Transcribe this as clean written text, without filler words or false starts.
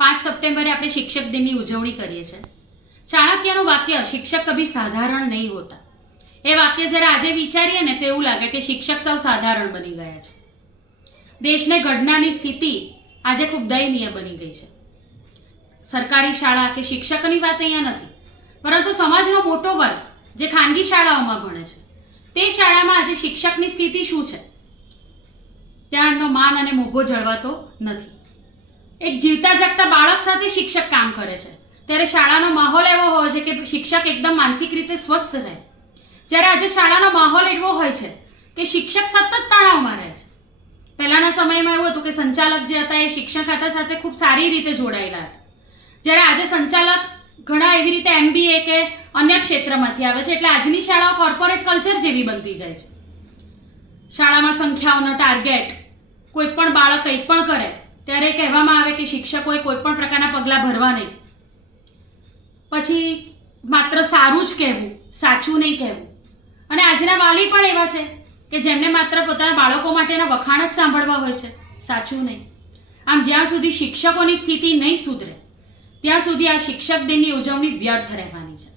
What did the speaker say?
5 સપ્ટેમ્બરે આપણે શિક્ષક દિનની ઉજવણી કરીએ છીએ। ચાણક્યનું વાક્ય શિક્ષક કભી સાધારણ નહીં હોતા, એ વાક્ય જ્યારે આજે વિચારીએ ને તો એવું લાગે કે શિક્ષક સૌ સાધારણ બની ગયા છે। દેશને ઘડનારની સ્થિતિ આજે ખૂબ દયનીય બની ગઈ છે। સરકારી શાળા કે શિક્ષકોની વાત અહીંયા નથી, પરંતુ સમાજનો મોટો વર્ગ જે ખાનગી શાળાઓમાં ભણે છે તે શાળામાં આજે શિક્ષકની સ્થિતિ શું છે? ત્યાંનો માન અને મોભો જળવાતો નથી। એક જીવતા જાગતા બાળક સાથે શિક્ષક કામ કરે છે ત્યારે શાળાનો માહોલ એવો હોય છે કે શિક્ષક એકદમ માનસિક રીતે સ્વસ્થ રહે, જ્યારે આજે શાળાનો માહોલ એવો હોય છે કે શિક્ષક સતત તણાવમાં રહે છે। પહેલાના સમયમાં એવું હતું કે સંચાલક જે હતા એ શિક્ષણ ખાતા સાથે ખૂબ સારી રીતે જોડાયેલા હતા, જ્યારે આજે સંચાલક ઘણા એવી રીતે MBA કે અન્ય ક્ષેત્રમાંથી આવે છે, એટલે આજની શાળાઓ કોર્પોરેટ કલ્ચર જેવી બનતી જાય છે। શાળામાં સંખ્યાઓનો ટાર્ગેટ, કોઈ પણ બાળક કંઈ પણ કરે ત્યારે કહેવામાં આવે કે શિક્ષકોએ કોઈ પણ પ્રકારના પગલાં ભરવા નહીં, પછી માત્ર સારું જ કહેવું, સાચું નહીં કહેવું। અને આજના વાલી પણ એવા છે કે જેમને માત્ર પોતાના બાળકો માટેના વખાણ જ સાંભળવા હોય છે, સાચું નહીં। આમ જ્યાં સુધી શિક્ષકોની સ્થિતિ નહીં સુધરે ત્યાં સુધી આ શિક્ષક દિનની ઉજવણી વ્યર્થ રહેવાની છે।